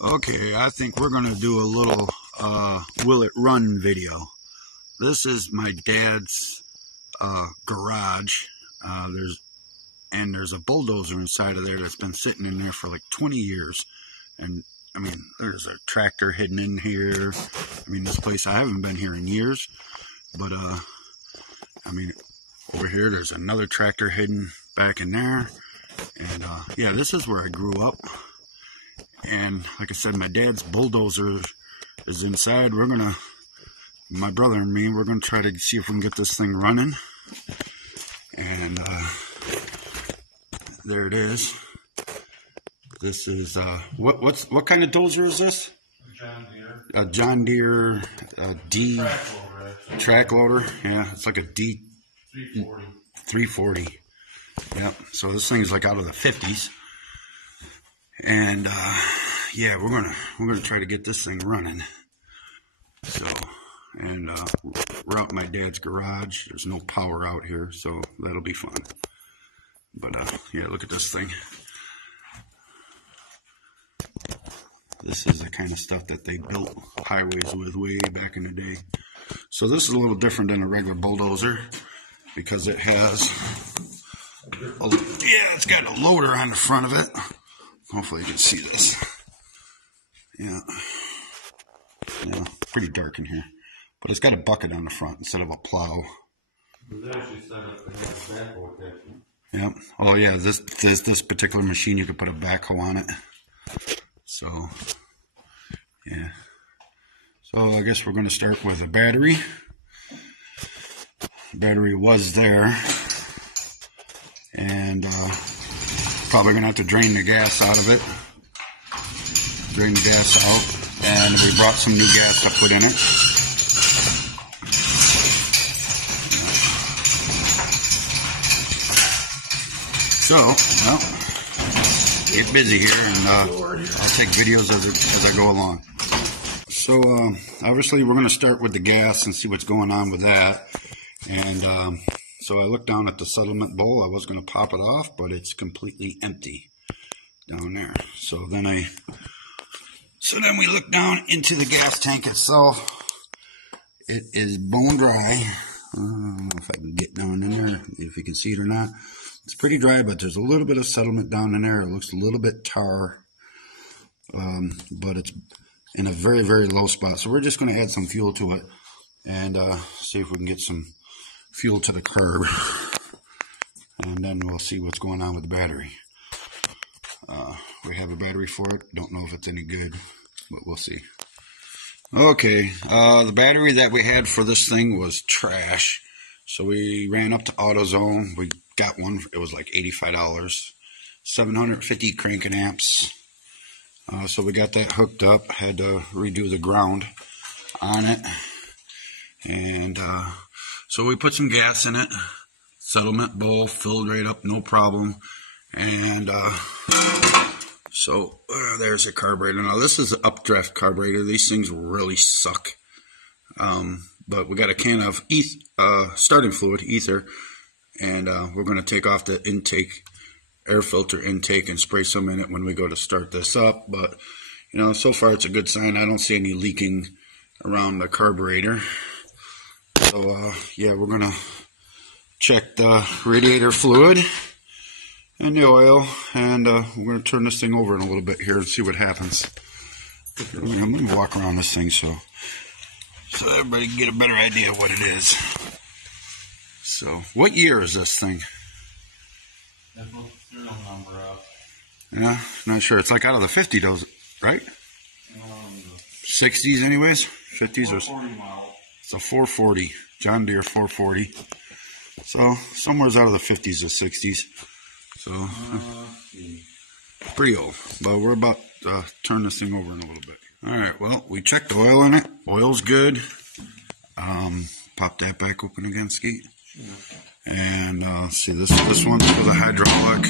Okay, I think we're going to do a little will it run video. This is my dad's garage. There's a bulldozer inside of there that's been sitting in there for like 20 years. And I mean, there's a tractor hidden in here. I mean, this place, I haven't been here in years. But I mean, over here there's another tractor hidden back in there. And yeah, this is where I grew up. And like I said, my dad's bulldozer is inside. My brother and me, we're gonna try to see if we can get this thing running. And there it is. This is what kind of dozer is this? John Deere. A John Deere D track loader. Yeah, it's like a D 340. Yep. So this thing's like out of the 50s. And yeah, we're gonna try to get this thing running. So, and we're out in my dad's garage. There's no power out here, so that'll be fun. But yeah, look at this thing. This is the kind of stuff that they built highways with way back in the day. So this is a little different than a regular bulldozer because it has it's got a loader on the front of it. Hopefully you can see this. Yeah, pretty dark in here. But it's got a bucket on the front instead of a plow. Yeah. Oh yeah, this particular machine, you could put a backhoe on it. So, yeah. So I guess we're going to start with a battery. Battery was there. And probably going to have to drain the gas out of it. Drain the gas out. And we brought some new gas to put in it. So, well, get busy here, and I'll take videos as I go along. So, obviously we're going to start with the gas and see what's going on with that. And so I looked down at the settlement bowl. I was going to pop it off, but it's completely empty down there. So then we look down into the gas tank itself. It is bone dry. I don't know if I can get down in there, if you can see it or not. It's pretty dry, but there's a little bit of settlement down in there. It looks a little bit tar, but it's in a very, very low spot. So we're just going to add some fuel to it and see if we can get some fuel to the curb. And then we'll see what's going on with the battery. We have a battery for it. Don't know if it's any good, but we'll see. Okay, the battery that we had for this thing was trash. So we ran up to AutoZone. We got one. It was like $85, 750 cranking amps. So we got that hooked up. Had to redo the ground on it. And so we put some gas in it. Settlement bowl filled right up, no problem. And so there's a carburetor. Now this is an updraft carburetor. These things really suck. But we got a can of starting fluid, ether, and we're going to take off the intake, air filter intake, and spray some in it when we go to start this up. But you know, so far it's a good sign. I don't see any leaking around the carburetor. So yeah, we're going to check the radiator fluid and the oil, and we're going to turn this thing over in a little bit here and see what happens. I'm going to walk around this thing so everybody can get a better idea of what it is. So, what year is this thing? That's what the serial number up. Yeah, not sure. It's like out of the 50s, right? 60s anyways? 50s or 440 model. It's a 440. John Deere 440. So, somewhere's out of the 50s or 60s. So, pretty old. But we're about to turn this thing over in a little bit. Alright, well, we checked the oil in it. Oil's good. Pop that back open again, Skeet. And see, this one's for the hydraulic.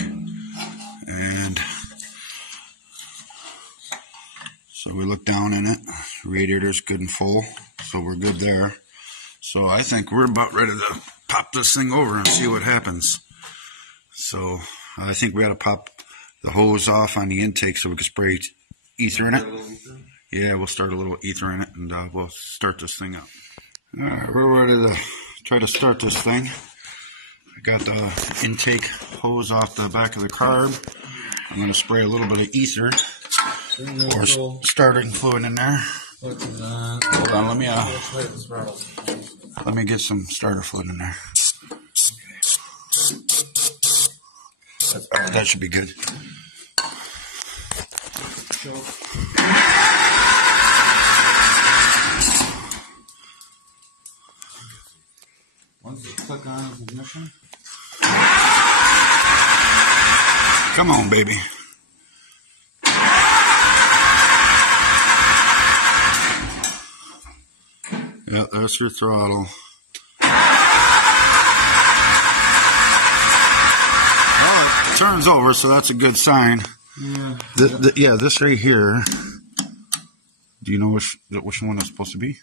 And so we look down in it. Radiator's good and full. So we're good there. So I think we're about ready to pop this thing over and see what happens. So I think we got to pop the hose off on the intake so we can spray ether in it. Yeah, we'll start a little ether in it, and we'll start this thing up. All right, we're ready to try to start this thing. I got the intake hose off the back of the carb. I'm going to spray a little bit of ether or starting fluid in there. Hold on, let me get some starter fluid in there. That should be good. Once you click on ignition. Come on, baby. Yeah, that's your throttle. Oh, it turns over, so that's a good sign. Yeah. This right here. Do you know which one it's supposed to be?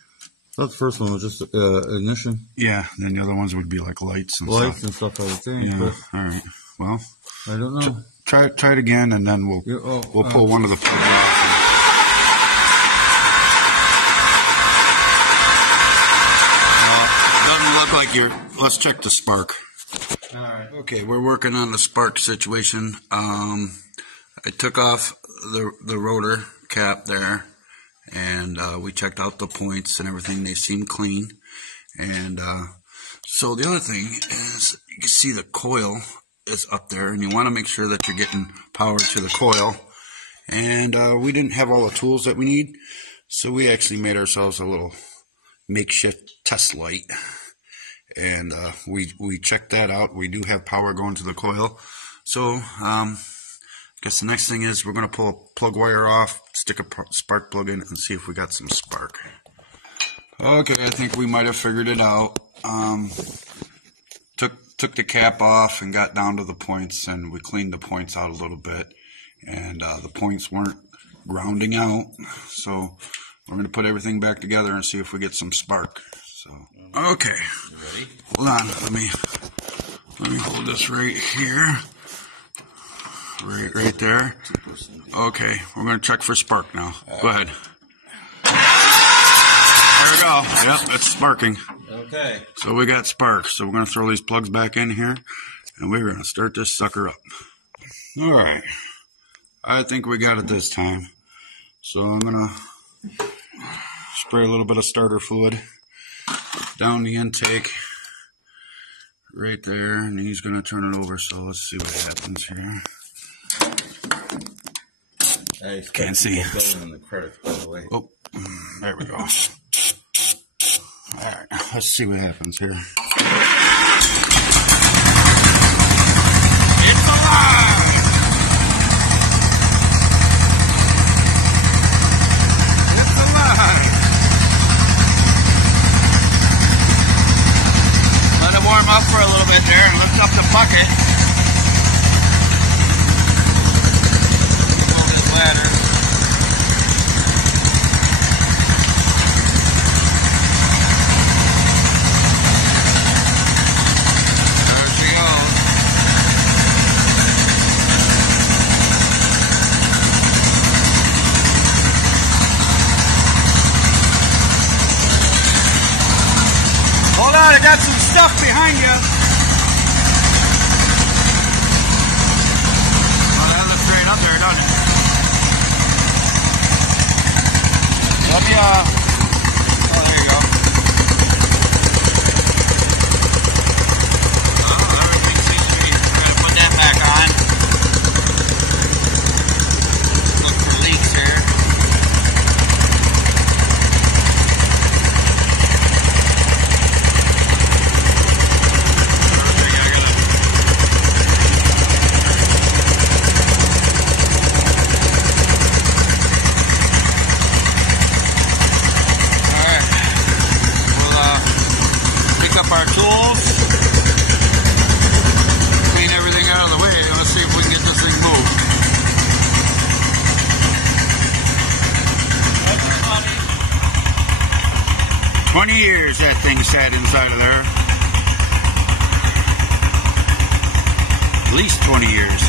That first one was just ignition. Yeah, then the other ones would be like lights and stuff. Lights and stuff, I would think. Yeah, but all right. Well, I don't know. Try it again, and then we'll pull one of the plugs off. Doesn't look like you're. Let's check the spark. All right. Okay, we're working on the spark situation. I took off the rotor cap there, and we checked out the points and everything. They seem clean. And so the other thing is, you can see the coil is up there, and you want to make sure that you're getting power to the coil. And we didn't have all the tools that we need, so we actually made ourselves a little makeshift test light. And we checked that out. We do have power going to the coil. So I guess the next thing is we're going to pull a plug wire off, stick a spark plug in, and see if we got some spark. Okay, I think we might have figured it out. Took the cap off and got down to the points, and we cleaned the points out a little bit. And the points weren't grounding out. So we're going to put everything back together and see if we get some spark. So, okay. You ready? Hold on. Let me hold this right here. Right there. Okay, we're going to check for spark now. Go ahead. There we go. Yep, it's sparking. Okay. So we got spark. So we're going to throw these plugs back in here, and we're going to start this sucker up. All right. I think we got it this time. So I'm going to spray a little bit of starter fluid down the intake right there, and he's going to turn it over. So let's see what happens here. Can't see. In the credits, by the way. Oh, there we go. All right, let's see what happens here. It's alive! It's alive! Let it warm up for a little bit there and lift up the bucket. Pull this ladder. I got some stuff behind you. Well, that looks right up there, doesn't it? Let me, oh, there you go. Oh, everything seems to be ready to put that back on. Look for leaks here. Our tools, clean everything out of the way. Let's see if we can get this thing moved. 20 years that thing sat inside of there. At least 20 years.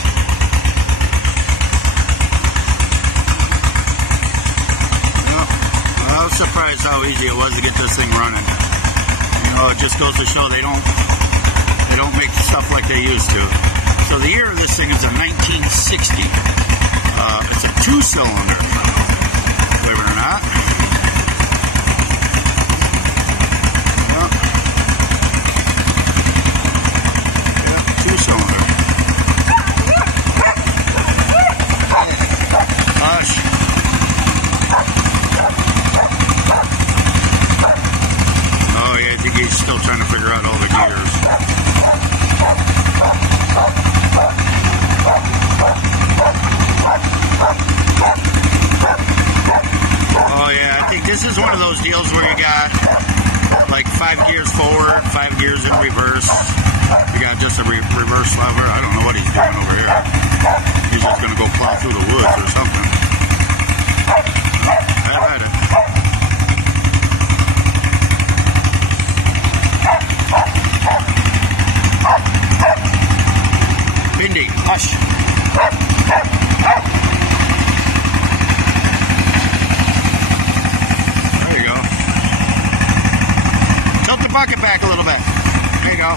surprised how easy it was to get this thing running. You know, it just goes to show they don't make stuff like they used to. So the year of this thing is a 1960. It's a 2-cylinder, believe it or not. Well, yeah, 2-cylinder. Hush. Oh yeah, I think he's still trying to figure out all the gears. Oh yeah, I think this is one of those deals where you got like 5 gears forward, 5 gears in reverse. You got just a reverse lever. I don't know what he's doing over here. He's just going to go plow through the woods or something. I've had it. Bindi, hush. There you go. Tilt the bucket back a little bit. There you go.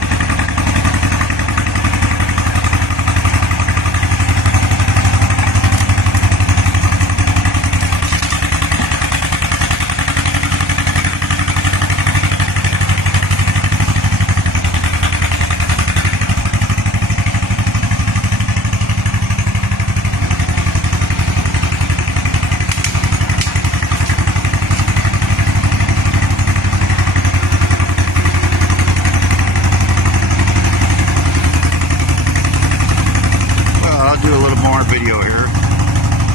Do a little more video here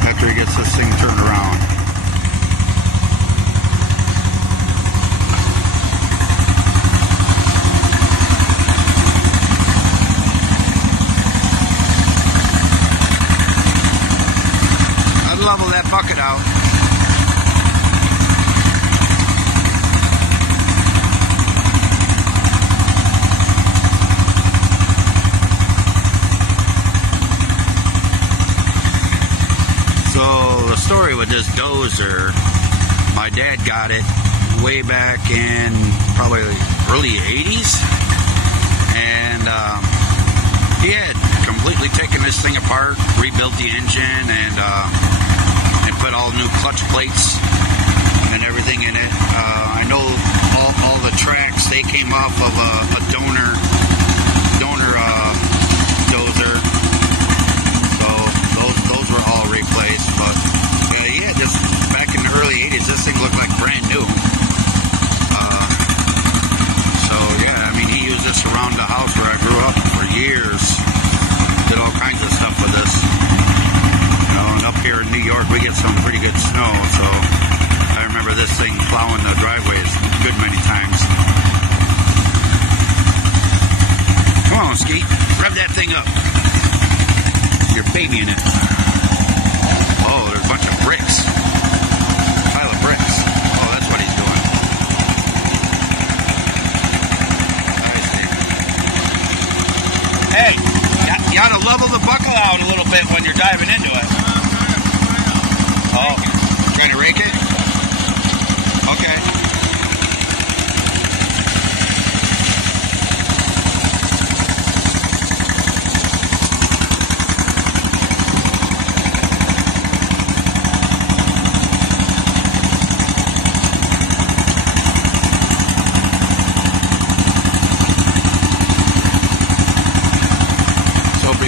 after he gets this thing turned around. I'd level that bucket out. So the story with this dozer, my dad got it way back in probably early 80s, and he had completely taken this thing apart, rebuilt the engine, and put all new clutch plates and everything in it. I know all the tracks, they came off of a donor dozer. Those were all replaced, but yeah, just back in the early 80s, this thing looked like brand new. So yeah, I mean, he used this around the house where I grew up for years. Did all kinds of stuff with this. You know, and up here in New York, we get some pretty good snow, so I remember this thing plowing the driveways a good many times. Come on, Skeet, rev that thing up. You're babying it. Oh, there's a bunch of bricks. A pile of bricks. Oh, that's what he's doing. Nice, hey, you ought to level the buckle out a little bit when you're diving into it. Oh, trying to rake it? Okay.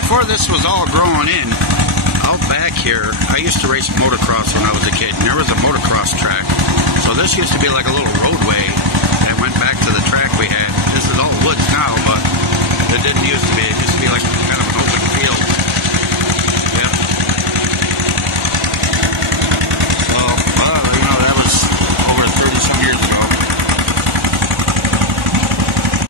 Before this was all growing in, out back here, I used to race motocross when I was a kid, and there was a motocross track. So this used to be like a little roadway that went back to the track we had. This is all woods now.